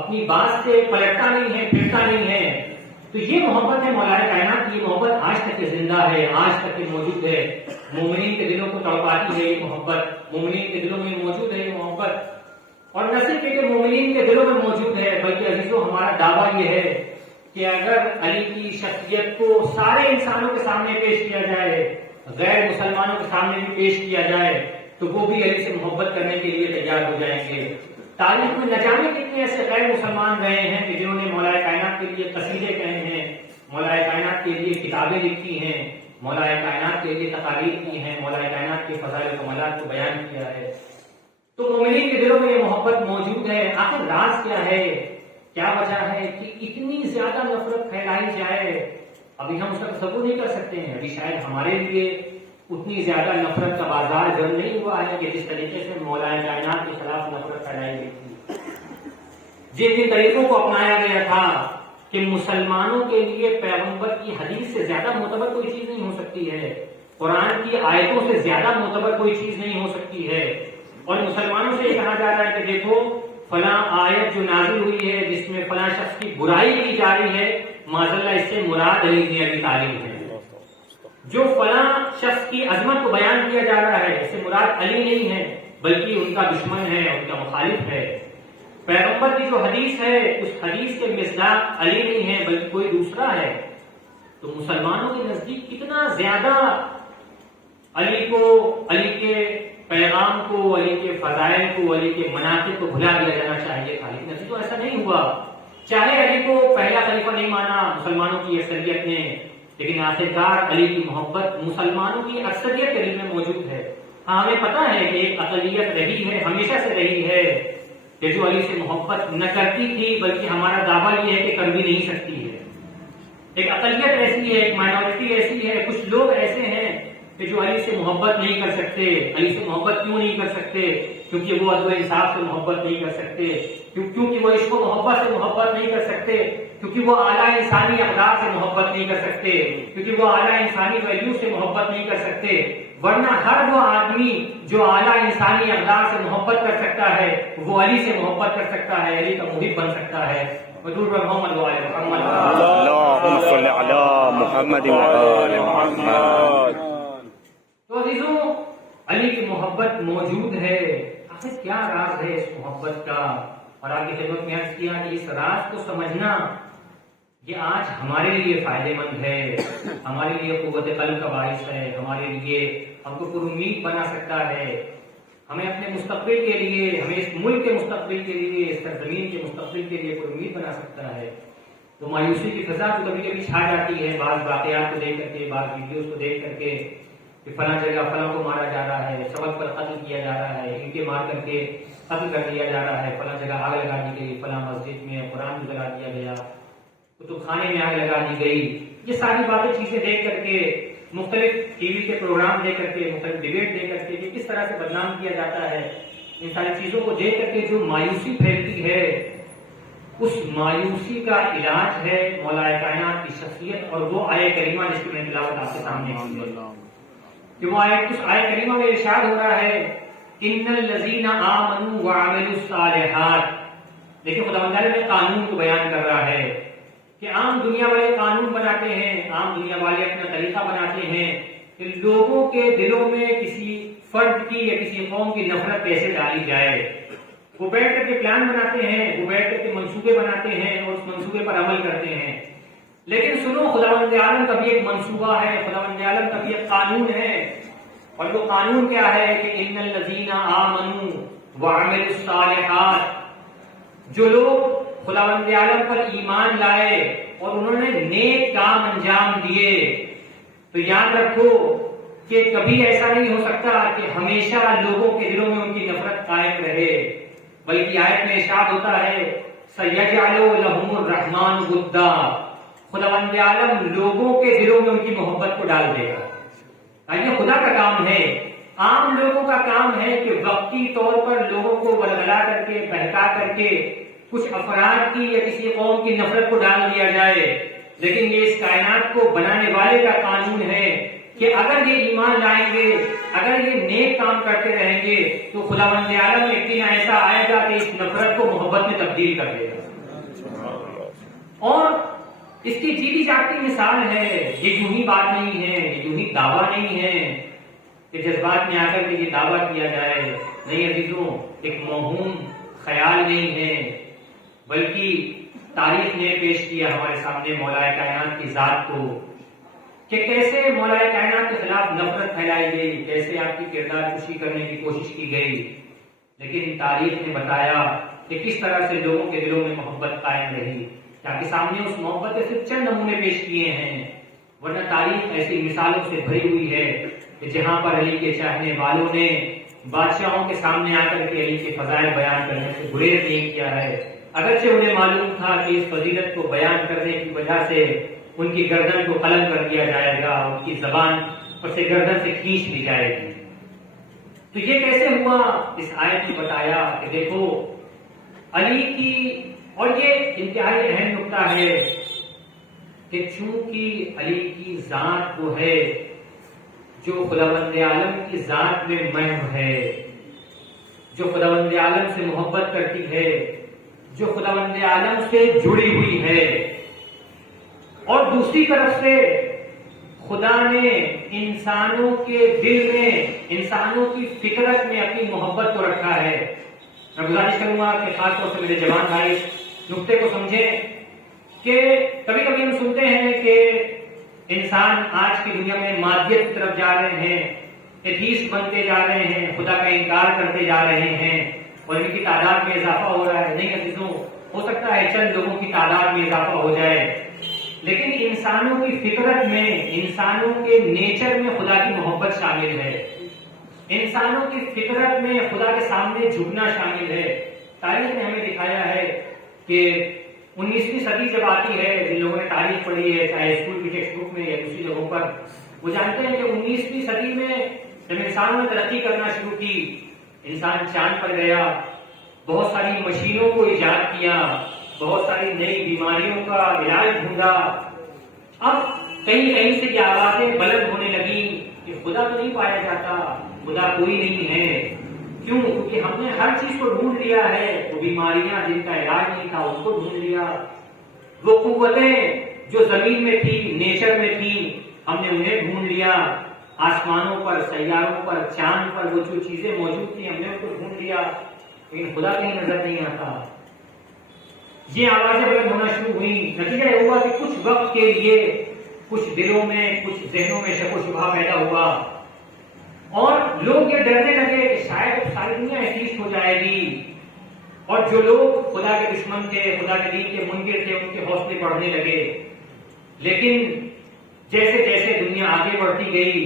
اپنی بات سے پلٹتا نہیں ہے، پھرتا نہیں ہے. تو یہ محبت ہے مولا کائنات کی. یہ محبت آج تک زندہ ہے، آج تک موجود ہے. مومنین کے دلوں کو تڑپاتی ہے یہ محبت، مومنین کے دلوں میں موجود ہے یہ محبت. اور نہ صرف کہ مومنین کے دلوں میں موجود ہے، بلکہ عزیزو ہمارا دعویٰ یہ ہے کہ اگر علی کی شخصیت کو سارے انسانوں کے سامنے پیش کیا جائے، غیر مسلمانوں کے سامنے بھی پیش کیا جائے، تو وہ بھی علی سے محبت کرنے کے لیے تیار ہو جائیں گے. تاریخ میں نہ جانے کتنے ایسے غیر مسلمان رہے ہیں کہ جنہوں نے مولا کائنات کے لیے قصیدے کہے ہیں، مولا کائنات کے لیے کتابیں لکھی ہیں، مولا کائنات کے لیے تقاریر کی ہیں، مولا کائنات کے فضائل و کمالات کو بیان کیا ہے. تو مومنین کے دلوں میں یہ محبت موجود ہے. آخر راز کیا ہے، کیا وجہ ہے کہ اتنی زیادہ نفرت پھیلائی جائے؟ ابھی ہم اس کا تصور نہیں کر سکتے ہیں. ابھی شاید ہمارے لیے اتنی زیادہ نفرت کا بازار جم نہیں ہوا ہے کہ جس طریقے سے مولا کائنات کے خلاف نفرت پھیلائی گئی تھی. جن طریقوں کو اپنایا گیا تھا کہ مسلمانوں کے لیے پیغمبر کی حدیث سے زیادہ معتبر کوئی چیز نہیں ہو سکتی ہے، قرآن کی آیتوں سے زیادہ معتبر کوئی چیز نہیں ہو سکتی ہے. اور مسلمانوں سے یہ کہا جاتا ہے کہ دیکھو فلاں آیت جو نازل ہوئی ہے جس میں فلاں شخص کی برائی کی جا رہی ہے، معذاللہ اس سے مراد علی بن ابی طالب ہے. جو فلاں شخص کی عظمت کو بیان کیا جا رہا ہے اس سے مراد علی نہیں ہے بلکہ ان کا دشمن ہے، ان کا مخالف ہے. پیغمبر کی جو حدیث ہے اس حدیث کے مصداق علی نہیں ہے بلکہ کوئی دوسرا ہے. تو مسلمانوں کے نزدیک کتنا زیادہ علی کو، علی کے پیغام کو، علی کے فضائل کو، علی کے مناقب کو بھلا دیا جانا چاہیے تھا. لیکن نتیجہ ایسا نہیں ہوا. چاہے علی کو پہلا خلیفہ نہیں مانا مسلمانوں کی اکثریت نے، لیکن آخرکار علی کی محبت مسلمانوں کی اکثریت کے دل میں موجود ہے. ہاں ہمیں پتا ہے کہ ایک اقلیت رہی ہے، ہمیشہ سے رہی ہے، کہ جو علی سے محبت نہ کرتی تھی، بلکہ ہمارا دعویٰ یہ ہے کہ کر بھی نہیں سکتی ہے. ایک اقلیت ایسی ہے، ایک مائنورٹی ایسی ہے، کچھ لوگ ایسے ہیں کہ جو علی سے محبت نہیں کر سکتے. علی سے محبت کیوں نہیں کر سکتے؟ کیونکہ وہ عدل و انصاف سے محبت نہیں کر سکتے، کیونکہ وہ عشق و محبت سے محبت نہیں کر سکتے، کیونکہ وہ اعلیٰ انسانی اقدار سے محبت نہیں کر سکتے، کیونکہ وہ اعلیٰ انسانی ویلیو سے محبت نہیں کر سکتے. ورنہ ہر وہ آدمی جو اعلیٰ انسانی اقدار سے محبت کر سکتا ہے وہ علی سے محبت کر سکتا ہے، علی کا محب بن سکتا ہے. محمد اللهم صل على محمد وآل محمد. تو عزیزوں علی کی محبت موجود ہے. آخر کیا راز ہے اس محبت کا؟ اور آپ کی خدمت میں عرض کیا کہ اس راز کو سمجھنا یہ آج ہمارے لیے فائدے مند ہے، ہمارے لیے قوت قلب کا باعث ہے، ہمارے لیے ہم کو پر امید بنا سکتا ہے، ہمیں اپنے مستقبل کے لیے، ہمیں اس ملک کے مستقبل کے لیے، اس سرزمین کے مستقبل کے لیے پر امید بنا سکتا ہے. تو مایوسی کی فضا تو کبھی کبھی چھا جاتی ہے بعض واقعات کو دیکھ کر کے، بعض ویڈیوز کو دیکھ کر کے کہ فلاں جگہ فلاں کو مارا جا رہا ہے، سبق پر قتل کیا جا رہا ہے، اینٹیں مار کر کے قتل کر دیا جا رہا ہے، فلاں جگہ آگ لگا دی گئی، فلاں مسجد میں قرآن جلا دیا گیا، کتب خانے میں آگ لگا دی گئی. یہ ساری باتیں چیزیں دیکھ کر کے، مختلف ٹی وی کے پروگرام دیکھ کر کے، مختلف ڈیبیٹ دیکھ کر کے کہ کس طرح سے بدنام کیا جاتا ہے، ان ساری چیزوں کو دیکھ کر کے جو مایوسی پھیلتی ہے، اس مایوسی کا علاج ہے مولا کائنات کی شخصیت اور وہ آیہ کریمہ جس کی میں تلاوت آپ کے سامنے کی ہے. کہ وہ اس آیہ کریمہ میں ارشاد ہو رہا ہے ان الذین آمنوا وعملوا الصالحات. دیکھیں خداوند تعالیٰ نے قانون کو بیان کر رہا ہے کہ عام دنیا والے قانون بناتے ہیں، عام دنیا والے اپنا طریقہ بناتے ہیں کہ لوگوں کے دلوں میں کسی فرد کی یا کسی قوم کی نفرت کیسے ڈالی جائے. وہ بیٹھ کر کے پلان بناتے ہیں، وہ بیٹھ کر کے منصوبے بناتے ہیں اور اس منصوبے پر عمل کرتے ہیں. لیکن سنو، خداوند عالم کا بھی ایک منصوبہ ہے، خداوند عالم کا بھی ایک قانون ہے. اور وہ قانون کیا ہے کہ ان الذین آمنوا وعملوا الصالحات. جو لوگ خداوند عالم پر ایمان لائے اور انہوں نے نیک کام انجام دیے، تو یاد رکھو کہ کبھی ایسا نہیں ہو سکتا کہ ہمیشہ لوگوں کے دلوں میں ان کی نفرت قائم رہے، بلکہ آیت میں ارشاد ہوتا ہے سَيَجْعَلُ لَهُمُ الرَّحْمَنُ وُدًّا. خداوند عالم لوگوں کے دلوں میں ان کی محبت کو ڈال دے گا. یہ خدا کا کام ہے. عام لوگوں کا کام ہے کہ وقتی طور پر لوگوں کو ورگلا کر کے، بہکا کر کے کچھ افراد کی یا کسی قوم کی نفرت کو ڈال دیا جائے. لیکن یہ اس کائنات کو بنانے والے کا قانون ہے کہ اگر یہ ایمان لائیں گے، اگر یہ نیک کام کرتے رہیں گے، تو خداوند عالم ایک دن ایسا آئے گا کہ اس نفرت کو محبت میں تبدیل کر دے گا. اور اس کی جیتی جاگتی مثال ہے. یہ یوں ہی بات نہیں ہے، یہ یوں ہی دعویٰ نہیں ہے کہ جذبات میں آ کر کے یہ دعویٰ کیا جائے. نہیں عزیزوں، ایک موہوم خیال نہیں ہے، بلکہ تاریخ نے پیش کیا ہمارے سامنے مولا کائنات کی ذات کو کہ کیسے مولا کائنات کے خلاف نفرت پھیلائی گئی، کیسے آپ کی کردار کشی کرنے کی کوشش کی گئی. لیکن تاریخ نے بتایا کہ کس طرح سے لوگوں کے دلوں میں محبت قائم رہی. تاکہ سامنے اس محبت کے صرف چند نمونے پیش کیے ہیں، ورنہ تاریخ ایسی مثالوں سے بھری ہوئی ہے کہ جہاں پر علی کے چاہنے والوں نے بادشاہوں کے سامنے آ کر کے علی کے فضائل بیان کرنے سے گریز نہیں کیا ہے، اگرچہ انہیں معلوم تھا کہ اس فضیلت کو بیان کرنے کی وجہ سے ان کی گردن کو قلم کر دیا جائے گا، ان کی زبان پر سے گردن سے کھینچ لی جائے گی. تو یہ کیسے ہوا؟ اس آیت نے بتایا کہ دیکھو علی کی، اور یہ انتہائی اہم نقطہ ہے کہ چونکہ علی کی ذات وہ ہے جو خداوند عالم کی ذات میں محو ہے، جو خداوند عالم سے محبت کرتی ہے، جو خداوند عالم سے جڑی ہوئی ہے. اور دوسری طرف سے خدا نے انسانوں کے دل میں، انسانوں کی فطرت میں اپنی محبت کو رکھا ہے. میں گزارش کروں گا کہ خاص طور سے میرے جوان بھائی نقطے کو سمجھیں کہ کبھی کبھی ہم سنتے ہیں کہ انسان آج کی دنیا میں مادیت کی طرف جا رہے ہیں، ایتھیسٹ بنتے جا رہے ہیں، خدا کا انکار کرتے جا رہے ہیں اور ان کی تعداد میں اضافہ ہو رہا ہے. نہیں عزیزوں، ہو سکتا ہے چند لوگوں کی تعداد میں اضافہ ہو جائے، لیکن انسانوں کی فطرت میں، انسانوں کے نیچر میں خدا کی محبت شامل ہے. انسانوں کی فطرت میں خدا کے سامنے جھکنا شامل ہے. تاریخ نے ہمیں دکھایا ہے کہ 19ویں صدی جب آتی ہے، جن لوگوں نے تاریخ پڑھی ہے چاہے اسکول کی ٹیکسٹ بک میں یا دوسری جگہوں پر، وہ جانتے ہیں کہ 19ویں صدی میں جب انسانوں نے ترقی کرنا شروع کی، انسان چاند پر گیا، بہت ساری مشینوں کو ایجاد کیا، بہت ساری نئی بیماریوں کا علاج ڈھونڈا. اب کہیں کہیں سے یہ آوازیں بلند ہونے لگی کہ خدا تو نہیں پایا جاتا، خدا کوئی نہیں ہے. کیوں؟ کیونکہ ہم نے ہر چیز کو ڈھونڈ لیا ہے. وہ بیماریاں جن کا علاج نہیں تھا ان کو ڈھونڈ لیا، وہ قوتیں جو زمین میں تھی، نیچر میں تھی، ہم نے انہیں ڈھونڈ لیا. آسمانوں پر، سیاروں پر، چاند پر وہ جو چیزیں موجود تھیں ہم نے ان کو ڈھونڈ لیا، لیکن خدا کہیں نظر نہیں آتا. یہ آوازیں بلند ہونا شروع ہوئی. نتیجہ یہ ہوا کہ کچھ وقت کے لیے کچھ دلوں میں، کچھ ذہنوں میں شک و شبہ پیدا ہوا اور لوگ یہ ڈرنے لگے کہ شاید ساری دنیا ایتھیسٹ ہو جائے گی، اور جو لوگ خدا کے دشمن تھے، خدا کے دین کے منکر تھے، ان کے حوصلے بڑھنے لگے. لیکن جیسے جیسے دنیا آگے بڑھتی گئی،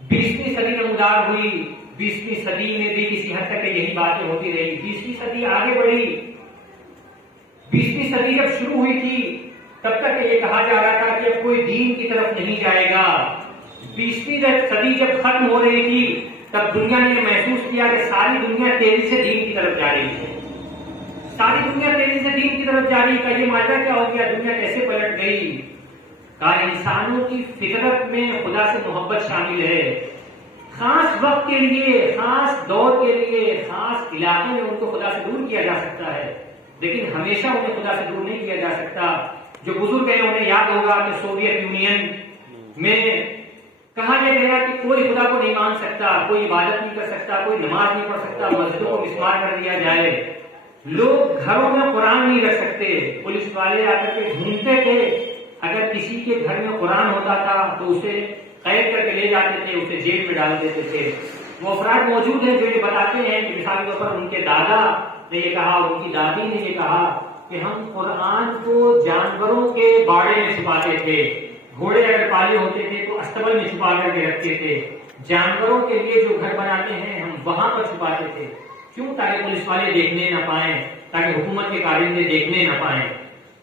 20ویں صدی نمودار ہوئی. 20ویں صدی میں بھی کسی حد تک یہی باتیں ہوتی رہی. 20ویں صدی آگے بڑھی. 20ویں صدی جب شروع ہوئی تھی تب تک یہ کہا جا رہا تھا کہ اب کوئی دین کی طرف نہیں جائے گا. 20ویں صدی جب ختم ہو رہی تھی تب دنیا نے محسوس کیا کہ ساری دنیا تیزی سے دین کی طرف جا رہی ہے. ساری دنیا تیزی سے دین کی طرف جا رہی ہے. یہ ماجرا کیا ہو گیا؟ دنیا کیسے پلٹ گئی؟ کہا انسانوں کی فطرت میں خدا سے محبت شامل ہے. خاص وقت کے لیے، خاص دور کے لیے، خاص علاقے میں ان کو خدا سے دور کیا جا سکتا ہے، لیکن ہمیشہ انہیں خدا سے دور نہیں کیا جا سکتا. جو بزرگ ہیں انہیں یاد ہوگا کہ سوویت یونین میں کہا یہ گیا کہ کوئی خدا کو نہیں مان سکتا، کوئی عبادت نہیں کر سکتا، کوئی نماز نہیں پڑھ سکتا، مسجدوں کو مسمار کر دیا جائے. لوگ گھروں میں قرآن نہیں رکھ سکتے. پولیس والے آ کر کے ڈھونڈتے تھے، اگر کسی کے گھر میں قرآن ہوتا تھا تو اسے قید کر کے لے جاتے تھے، اسے جیل میں ڈال دیتے تھے. وہ افراد موجود ہیں جو یہ بتاتے ہیں کہ مثال کے طور پر ان کے دادا نے یہ کہا، ان کی دادی نے یہ کہا کہ ہم قرآن کو جانوروں کے باڑے میں چھپاتے تھے. گھوڑے اگر پالے ہوتے تھے تو استبل میں چھپا کر کے رکھتے تھے. جانوروں کے لیے جو گھر بناتے ہیں ہم وہاں پر چھپاتے تھے. کیوں؟ تاکہ پولیس والے دیکھنے نہ پائیں، تاکہ حکومت کے کارندے دیکھنے نہ پائیں.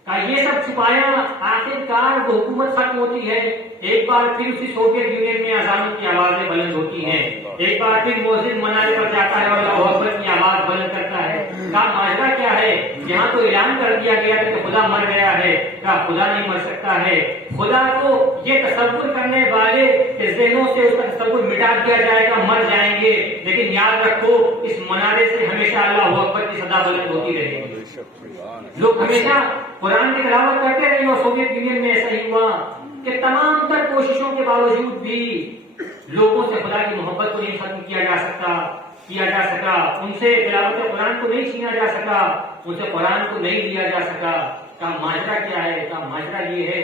یہ سب چھپایا. آخر کار وہ حکومت ختم ہوتی ہے. ایک بار پھر اسی سوویت یونین میں اذانوں کی آوازیں بلند ہوتی ہیں. ایک بار پھر مؤذن منارے پر جاتا ہے اور اللہ اکبر کی آواز بلند کرتا ہے. کہا ماجرا کیا ہے؟ یہاں تو اعلان کر دیا گیا کہ خدا مر گیا ہے. کہا خدا نہیں مر سکتا ہے. خدا کو یہ تصور کرنے والے کہ ذہنوں سے اس کا تصور مٹا دیا جائے گا، مر جائیں گے. لیکن یاد رکھو اس منارے سے ہمیشہ اللہ اکبر کی صدا بلند ہوتی رہے گی. لوگ ہمیشہ قرآن کی تلاوت کرتے رہے. اور سوویت یونین میں ایسا ہی ہوا کہ تمام تر کوششوں کے باوجود بھی لوگوں سے خدا کی محبت کو نہیں ختم کیا جا سکا. ان سے تلاوت قرآن کو نہیں چھینا جا سکا، ان سے قرآن کو نہیں لیا جا سکا. کا ماجرا کیا ہے؟ کا ماجرا یہ ہے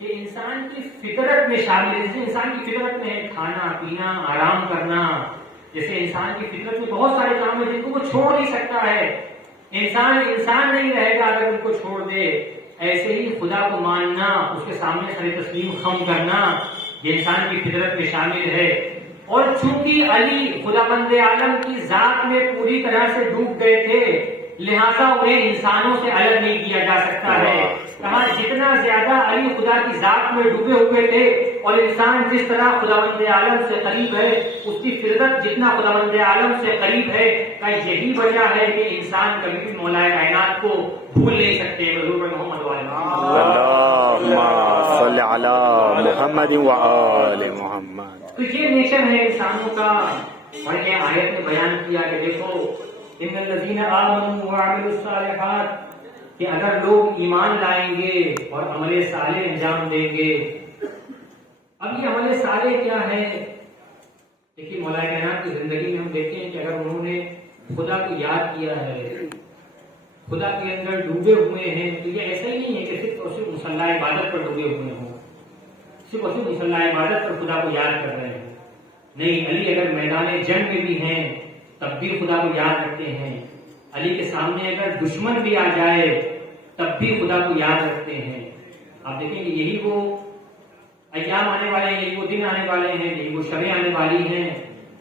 کہ انسان کی فطرت میں شامل ہے. جیسے انسان کی فطرت میں ہے کھانا پینا، آرام کرنا، جیسے انسان کی فطرت میں بہت سارے کام ہیں جن کو وہ چھوڑ نہیں سکتا ہے. انسان نہیں رہے گا اگر ان کو چھوڑ دے. ایسے ہی خدا کو ماننا، اس کے سامنے سر تسلیم خم کرنا، یہ انسان کی فطرت میں شامل ہے. اور چونکہ علی خداوند عالم کی ذات میں پوری طرح سے ڈوب گئے تھے، لہذا انہیں انسانوں سے الگ نہیں کیا جا سکتا ہے. کہا جتنا زیادہ علی خدا کی ذات میں ڈوبے ہوئے تھے اور انسان جس طرح خداوند عالم سے قریب ہے، اس کی فطرت جتنا خداوند عالم سے قریب ہے، کا یہی وجہ ہے کہ انسان کبھی بھی مولا کائنات کو بھول نہیں سکتے. حضور محمد صلی علی محمد وآل محمد. تو یہ نیچر ہے انسانوں کا. اور یہ آیت میں بیان کیا کہ دیکھو ان الذین آمنوا وعملوا الصالحات، کہ اگر لوگ ایمان لائیں گے اور عمل صالح انجام دیں گے. اب یہ عمل صالح کیا ہے؟ دیکھیے مولا کائنات کی زندگی میں ہم دیکھتے ہیں کہ اگر انہوں نے خدا کو یاد کیا ہے، خدا کے اندر ڈوبے ہوئے ہیں، تو یہ ایسا ہی نہیں ہے کہ صرف اور صرف مصلی عبادت پر ڈوبے ہوئے ہوں، صرف اور صرف مصلی عبادت پر خدا کو یاد کر رہے ہیں. نہیں، علی اگر میدان جنگ میں بھی ہیں تب بھی خدا کو یاد رکھتے ہیں. علی کے سامنے اگر دشمن بھی آ جائے تب بھی خدا کو یاد رکھتے ہیں. آپ دیکھیں کہ یہی وہ ایام آنے والے ہیں، یہی وہ دن آنے والے ہیں، یہی وہ شبیں آنے والی ہیں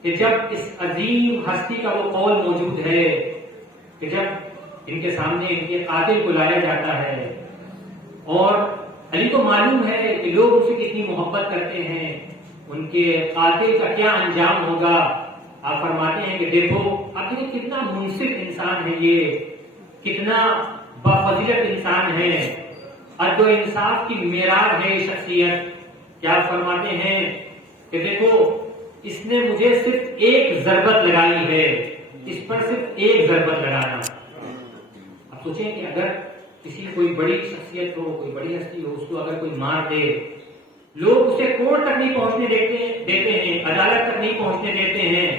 کہ جب اس عظیم ہستی کا وہ قول موجود ہے کہ جب ان کے سامنے ان کے قاتل کو لایا جاتا ہے. اور علی کو معلوم ہے کہ لوگ اس سے کتنی محبت کرتے ہیں، ان کے قاتل کا کیا انجام ہوگا. آپ فرماتے ہیں کہ دیکھو اب یہ کتنا منصف انسان ہے، یہ کتنا بافضیلت انسان ہے، عدل و انصاف کی معیار ہے شخصیت. کیا فرماتے ہیں کہ دیکھو اس نے مجھے صرف ایک ضربت لگائی ہے، اس پر صرف ایک ضربت لگانا. اب سوچیں کہ اگر کسی کوئی بڑی شخصیت ہو، کوئی بڑی ہستی ہو، اس کو اگر کوئی مار دے، لوگ اسے کورٹ تک نہیں پہنچنے دیتے ہیں، عدالت تک نہیں پہنچنے دیتے ہیں،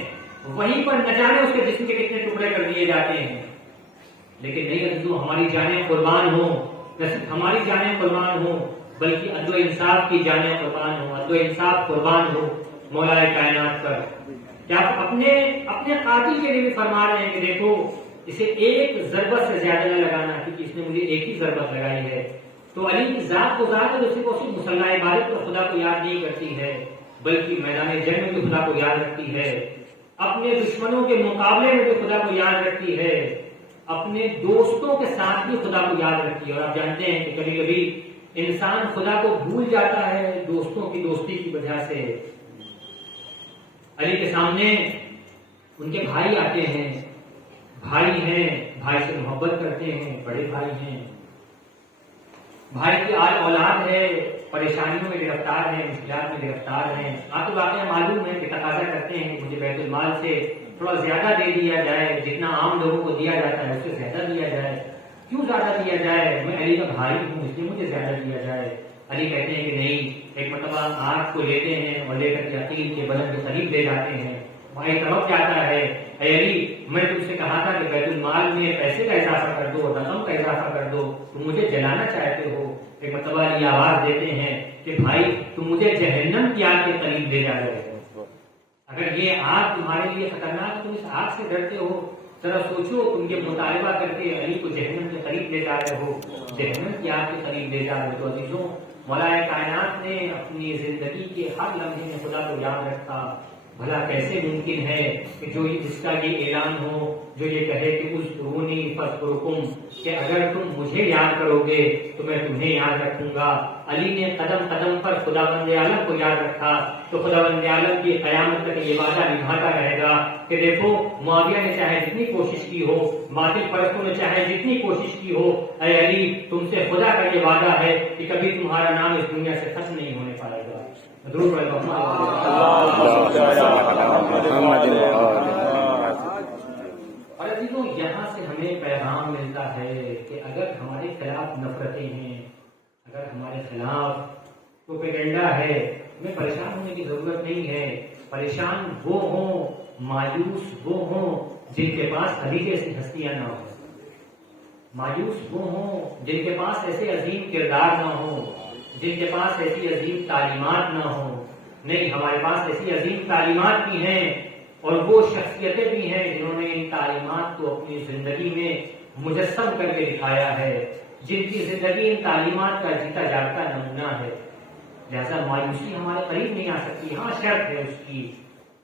وہیں پر نہ جانے اس کے جسم کے کتنے ٹکڑے کر دیے جاتے ہیں. لیکن نہیں عزیزو، ہماری جانیں قربان ہوں، نہ صرف ہماری جانیں قربان ہوں بلکہ عدل و انصاف کی جانیں قربان ہوں، عدل و انصاف قربان ہو مولا کائنات پر. کیا اپنے قاتل کے لیے بھی فرما رہے ہیں کہ دیکھو اسے ایک ضربت سے زیادہ نہ لگانا، کیونکہ اس نے مجھے ایک ہی ضربت لگائی ہے۔ تو علی کی ذات وہ ذات ہے جو صرف مصلی عبادت پر خدا کو یاد نہیں کرتی ہے، بلکہ میدان جنگ میں بھی خدا کو یاد رکھتی ہے، اپنے دشمنوں کے مقابلے میں بھی خدا کو یاد رکھتی ہے، اپنے دوستوں کے ساتھ بھی خدا کو یاد رکھتی ہے۔ اور آپ جانتے ہیں کہ کبھی کبھی انسان خدا کو بھول جاتا ہے دوستوں کی دوستی کی وجہ سے۔ علی کے سامنے ان کے بھائی آتے ہیں، بھائی ہیں، بھائی سے محبت کرتے ہیں، بڑے بھائی ہیں، بھائی کی اولاد ہے، پریشانیوں میں گرفتار ہیں، مشکلات میں گرفتار ہیں۔ آپ کو واقعہ معلوم ہے کہ تقاضا کرتے ہیں کہ مجھے بیت المال سے تھوڑا زیادہ دے دیا جائے، جتنا عام لوگوں کو دیا جاتا ہے اس سے زیادہ دیا جائے۔ کیوں زیادہ دیا جائے؟ میں علی کا بھائی ہوں، اس لیے مجھے زیادہ دیا جائے۔ علی کہتے ہیں کہ نہیں، ایک مرتبہ آگ کو لیتے ہیں اور لے کر کے عقیل کے بدن کے قریب لے جاتے ہیں۔ بھائی تڑپ جاتا ہے، اے علی میں تم سے کہا تھا کہ بیت المال میں پیسے کا اضافہ کر دو، رقم کا اضافہ کر دو، تم مجھے جلانا چاہتے ہو۔ ایک مرتبہ علی آواز دیتے ہیں کہ بھائی تم مجھے جہنم کی آگ کے قریب لے جا رہے ہو، اگر یہ آگ تمہارے لیے خطرناک، تم اس آگ سے ڈرتے ہو، ذرا سوچو، تم یہ مطالبہ کر کے علی کو جہنم کے قریب لے جا رہے ہو، جہنم کی آگ کے قریب لے جا رہے ہو۔ تو عزیزوں، مولا کائنات نے اپنی زندگی کے ہر لمحے میں خدا کو یاد رکھا۔ بھلا کیسے ممکن ہے کہ جس کا یہ اعلان ہو، جو یہ کہے کہ اذکرونی فاذکرکم، کہ اگر تم مجھے یاد کرو گے تو میں تمہیں یاد رکھوں گا۔ علی نے قدم قدم پر خداوند عالم کو یاد رکھا، تو خداوند عالم کی قیامت تک یہ وعدہ نبھاتا رہے گا کہ دیکھو، معاویہ نے چاہے جتنی کوشش کی ہو، باطل پرستوں نے چاہے جتنی کوشش کی ہو، اے علی تم سے خدا کا یہ وعدہ ہے کہ کبھی تمہارا نام اس دنیا سے ختم نہیں ہونے پائے گا۔ ضرور اور عزیزوں، یہاں سے ہمیں پیغام ملتا ہے کہ اگر ہمارے خلاف نفرتیں ہیں، اگر ہمارے خلاف پروپیگنڈا ہے، ہمیں پریشان ہونے کی ضرورت نہیں ہے۔ پریشان وہ ہوں، مایوس وہ ہوں جن کے پاس علی جیسی ہستیاں نہ ہوں، مایوس وہ ہوں جن کے پاس ایسے عظیم کردار نہ ہوں، جن کے پاس ایسی عظیم تعلیمات نہ ہوں۔ نہیں، ہمارے پاس ایسی عظیم تعلیمات بھی ہیں اور وہ شخصیتیں بھی ہیں جنہوں نے ان تعلیمات کو اپنی زندگی میں مجسم کر کے دکھایا ہے، جن کی زندگی ان تعلیمات کا جیتا جاگتا نمونہ ہے۔ لہذا مایوسی ہمارے قریب نہیں آ سکتی۔ ہاں شرط ہے اس کی،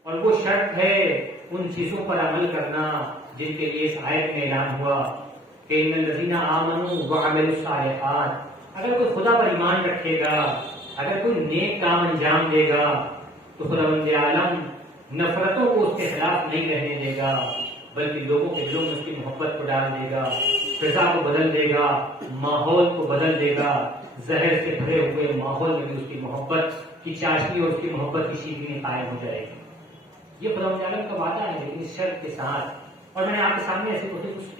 اور وہ شرط ہے ان چیزوں پر عمل کرنا جن کے لیے اس آیت میں اعلان ہوا کہ ان الذین آمنوا وعملوا الصالحات۔ اگر کوئی خدا پر ایمان رکھے گا، اگر کوئی نیک کام انجام دے گا، تو خداوند عالم نفرتوں کو اس کے خلاف نہیں رہنے دے گا، بلکہ لوگوں کے دلوں میں اس کی محبت کو ڈال دے گا، فضا کو بدل دے گا، ماحول کو بدل دے گا، زہر سے بھرے ہوئے ماحول میں بھی اس کی محبت کی چاشنی اور اس کی محبت کی شیرینی قائم ہو جائے گی۔ یہ خداوند عالم کا وعدہ ہے، لیکن اس شرط کے ساتھ۔ اور میں نے آپ کے سامنے ایسے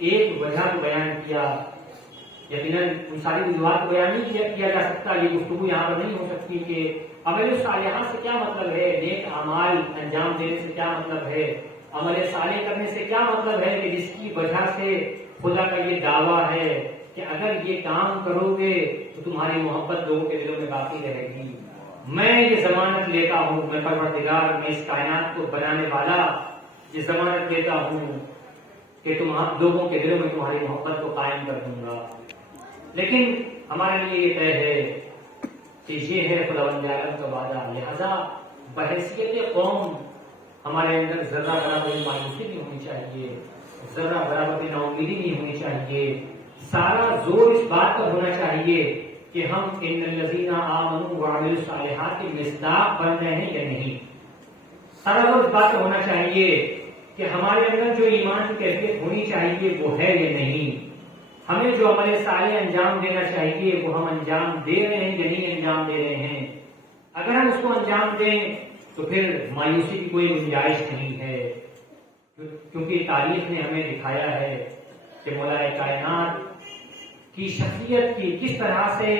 ایک وجہ کو بیان کیا، یقیناً ان ساری وجوہات کو بیان نہیں کیا جا سکتا، یہ گفتگو یہاں پر نہیں ہو سکتی کہ عمل صالحات سے کیا مطلب ہے، نیک اعمال انجام دینے سے کیا مطلب ہے، عمل صالح کرنے سے کیا مطلب ہے، کہ جس کی وجہ سے خدا کا یہ دعویٰ ہے کہ اگر یہ کام کرو گے تو تمہاری محبت لوگوں کے دلوں میں باقی رہے گی۔ میں یہ ضمانت لیتا ہوں، میں پروردگار، میں اس کائنات کو بنانے والا یہ ضمانت لیتا ہوں کہ لوگوں کے دلوں میں تمہاری محبت کو قائم کر دوں گا۔ لیکن ہمارے لیے یہ طے ہے کہ یہ ہے خداوند عالم کا وعدہ، لہذا بحیثیت قوم ہمارے اندر ذرہ برابر مایوسی نہیں ہونی چاہیے، ذرہ برابر نا امیدی نہیں ہونی چاہیے۔ سارا زور اس بات پر ہونا چاہیے کہ ہم ان الذین آمنوا وعملوا الصالحات کے مصداق بن رہے ہیں یا نہیں۔ سارا زور اس بات پر ہونا چاہیے کہ ہمارے اندر جو ایمان کی کیفیت ہونی چاہیے وہ ہے یا نہیں۔ ہمیں جو عمل صالح انجام دینا چاہیے وہ ہم انجام دے رہے ہیں یا نہیں انجام دے رہے ہیں۔ اگر ہم اس کو انجام دیں تو پھر مایوسی کی کوئی گنجائش نہیں ہے، کیونکہ تاریخ نے ہمیں دکھایا ہے کہ مولا کائنات کی شخصیت کی کس طرح سے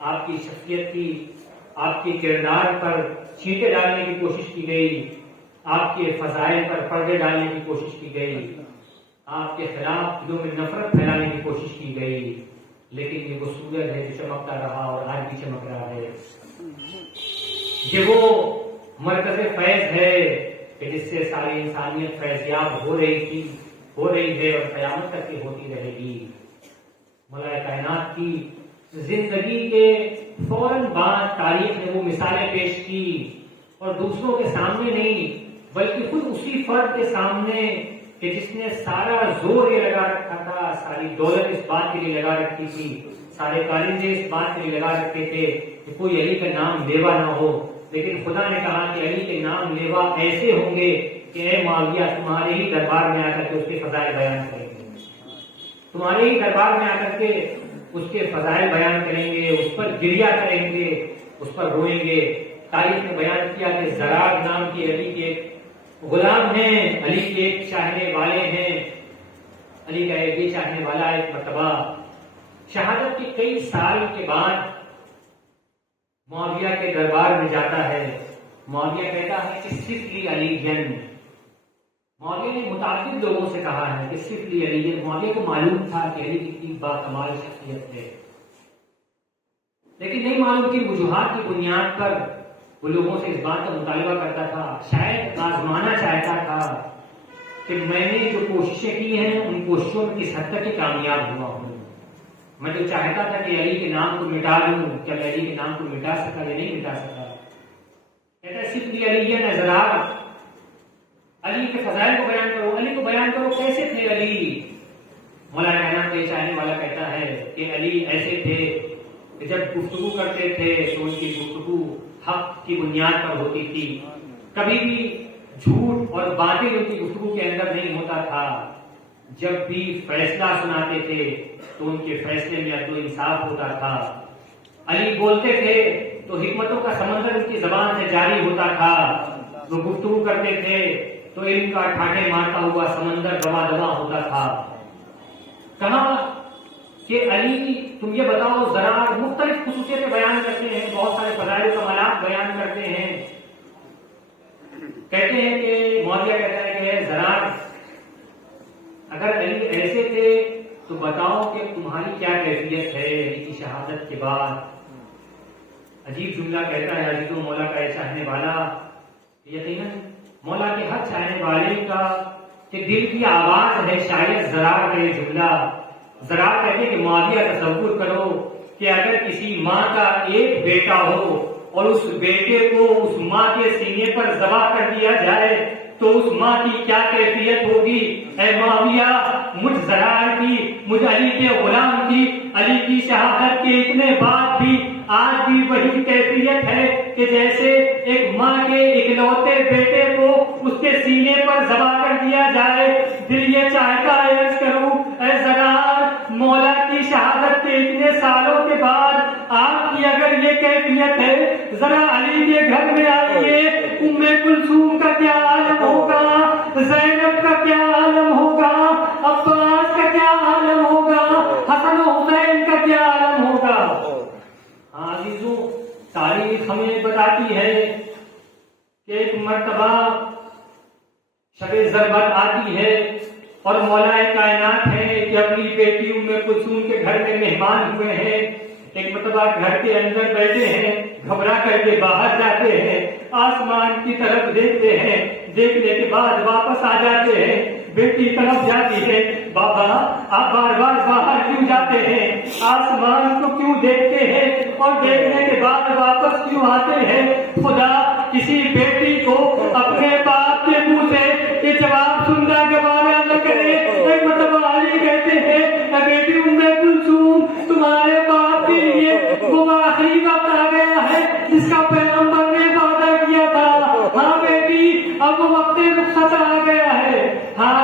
آپ کی شخصیت کی، آپ کے کردار پر چینٹے ڈالنے کی کوشش کی گئی، آپ کے فضائل پر پردے ڈالنے کی کوشش کی گئی، آپ کے خلاف دلوں میں نفرت پھیلانے کی کوشش کی گئی، لیکن یہ وہ سورج ہے جو چمکتا رہا اور آج بھی چمک رہا ہے۔ یہ وہ مرکز فیض ہے کہ جس سے ساری انسانیت فیضیاب ہو رہی تھی، ہو رہی ہے اور قیامت تک کی ہوتی رہے گی۔ مولا کائنات کی زندگی کے فوراً بعد تاریخ نے وہ مثالیں پیش کی، اور دوسروں کے سامنے نہیں بلکہ خود اسی فرد کے سامنے کہ جس نے سارا زور یہ لگا رکھا تھا، ساری دولت اس بات کے لیے لگا رکھی تھی، سارے کالجے اس بات کے لیے لگا رکھتے تھے کہ کوئی علی کا نام لیوا نہ ہو، لیکن خدا نے کہا کہ علی کے نام لیوا ایسے ہوں گے کہ اے معاویہ تمہارے ہی دربار میں آ کر کے اس کے فضائل بیان کریں گے، تمہارے ہی دربار میں آ کر کے اس کے فضائل بیان کریں گے، اس پر گریہ کریں گے، اس پر روئیں گے۔ تاریخ نے بیان کیا کہ زرار نام کی علی کے ایک غلام ہیں، علی کے ایک چاہنے والے ہیں، علی کا ایک بھی چاہنے والا ایک مرتبہ شہادت کے کئی سال کے بعد معاویہ کے دربار میں جاتا ہے۔ معاویہ کہتا ہے کہ صرف لی علی جن، معاویہ نے متعدد لوگوں سے کہا ہے کہ صرف لی علی جن، معاویہ کو معلوم تھا کہ علی کتنی باکمال شخصیت ہے، لیکن نہیں معلوم کہ وجوہات کی بنیاد پر وہ لوگوں سے اس بات کا مطالبہ کرتا تھا، شاید آزمانا چاہتا تھا کہ میں نے جو کوششیں کی ہیں ان کوششوں میں کس حد تک ہی کامیاب ہوا ہوں۔ میں تو چاہتا تھا کہ علی کے نام کو مٹا دوں، کیا میں علی کے نام کو مٹا سکا یا نہیں مٹا سکا؟ کہتا ہے صرف علی نظرار، علی کے فضائل کو بیان کرو، علی کو بیان کرو کیسے تھے علی۔ مولانا کائنات کے چاہنے والا کہتا ہے کہ علی ایسے تھے کہ جب گفتگو کرتے تھے تو ان کی گفتگو حق کی بنیاد پر ہوتی تھی، کبھی بھی جھوٹ اور باطل ان کی گفتگو کے اندر نہیں ہوتا تھا، جب بھی فیصلہ سناتے تھے تو ان کے فیصلے میں عدل و انصاف ہوتا تھا، علی بولتے تھے تو حکمتوں کا سمندر ان کی زبان سے جاری ہوتا تھا، وہ گفتگو کرتے تھے تو علم کا ٹھاٹھے مارتا ہوا سمندر دوا دوا ہوتا تھا۔ کہا کہ علی تم یہ بتاؤ، ذرا مختلف خصوصیتیں بیان کرتے ہیں، بہت سارے فضائل و کمالات بیان کرتے ہیں، کہتے ہیں کہ معاویہ کہتا ہے کہ ذرا اگر علی ایسے تھے تو بتاؤ کہ تمہاری کیا کیفیت ہے علی کی شہادت کے بعد۔ عجیب جملہ کہتا ہے عزیز و مولا کا چاہنے والا، یقیناً مولا کے ہر چاہنے والے کا کہ دل کی آواز ہے شاید زرار کا یہ جملہ۔ زرار کہتے کہ معاویہ تصور کرو کہ اگر کسی ماں کا ایک بیٹا ہو اور اس بیٹے کو اس ماں کے سینے پر ذبح کر دیا جائے تو اس ماں کی کیا کیفیت ہوگی۔ اے معاویہ، مجھ زرار کی، مجھ علی کے غلام کی، علی کی شہادت کے اتنے بعد بھی آج بھی وہی کیفیت ہے کہ جیسے ایک ماں کے اکلوتے بیٹے کو اس کے سینے پر ذبح کر دیا جائے۔ دل یہ چاہتا ہے عرض کروں اے زرار، مولا کی شہادت کے اتنے سالوں کے بعد آپ کی اگر یہ کیفیت ہے، ذرا علی کے گھر میں آئیے، ام کلثوم کا کیا عالم ہوگا، زینب کا کیا عالم ہوگا، عباس کا کیا عالم ہوگا، حسن و حسین کا کیا عالم ہوگا۔ عزیزوں، تاریخ ہمیں بتاتی ہے کہ ایک مرتبہ شب ضربت آتی ہے اور مولا کائنات ہے کہ اپنی بیٹی ام کلثوم کے گھر میں مہمان ہوئے ہیں، ایک مرتبہ گھر کے اندر بیٹھے ہیں، گھبرا کر کے باہر جاتے ہیں، آسمان کی طرف دیکھتے ہیں، دیکھنے کے بعد واپس آ جاتے ہیں، بیٹی طرف جاتی ہے، بابا آپ بار بار باہر کیوں جاتے ہیں، آسمان کو کیوں دیکھتے ہیں اور دیکھنے کے بعد واپس کیوں آتے ہیں؟ خدا کسی بیٹی کو اپنے باپ کے منہ سے یہ جواب سننا گوارا نہ کرے۔ ایک مرتبہ علی کہتے ہیں اے بیٹی ام کلثوم، تمہارے باپ کے لیے وہ آخری وقت آ گیا ہے جس کا پیغمبر نے وعدہ کیا تھا۔ ہاں بیٹی، اب وہ وقت رخصت آ گیا ہے۔ ہاں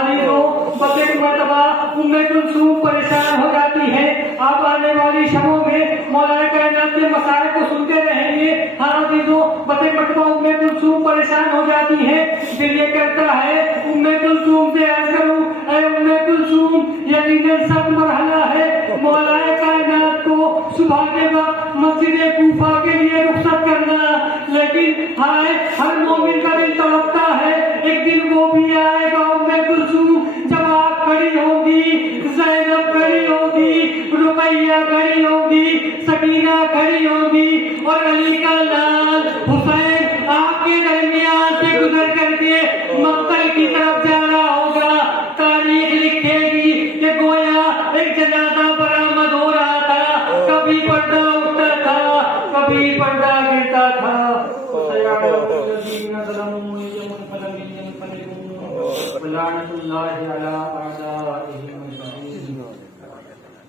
بس ایک مرتبہ ام کلثوم پریشان ہو جاتی ہے۔ آپ آنے والی شبوں میں مولا کائنات کے مسائل کو سنتے رہیں گے۔ ہاں عزیزوں، بس ایک مرتبہ ام کلثوم پریشان ہو جاتی ہے، دل یہ کرتا ہے ام کلثوم سے عرض کروں اے ام کلثوم، یقیناً سب مرحلہ ہے مولا کائنات کو صبح کے وقت مسجد کوفہ کے لیے رخصت کرنا، لیکن ہائے ہر مومن کا دل تڑپتا ہے ایک دن وہ بھی آئے گا ام کلثوم جب آپ کھڑی ہوگی، زینب کھڑی ہوگی، رقیہ کھڑی ہوگی، سکینہ کھڑی ہوگی اور علی کا لال حسین آپ کے درمیان سے گزر کر کے مقتل کی طرف جا رہا ہوگا۔ تاریخ ولعنة الله على أعدائهم أجمعين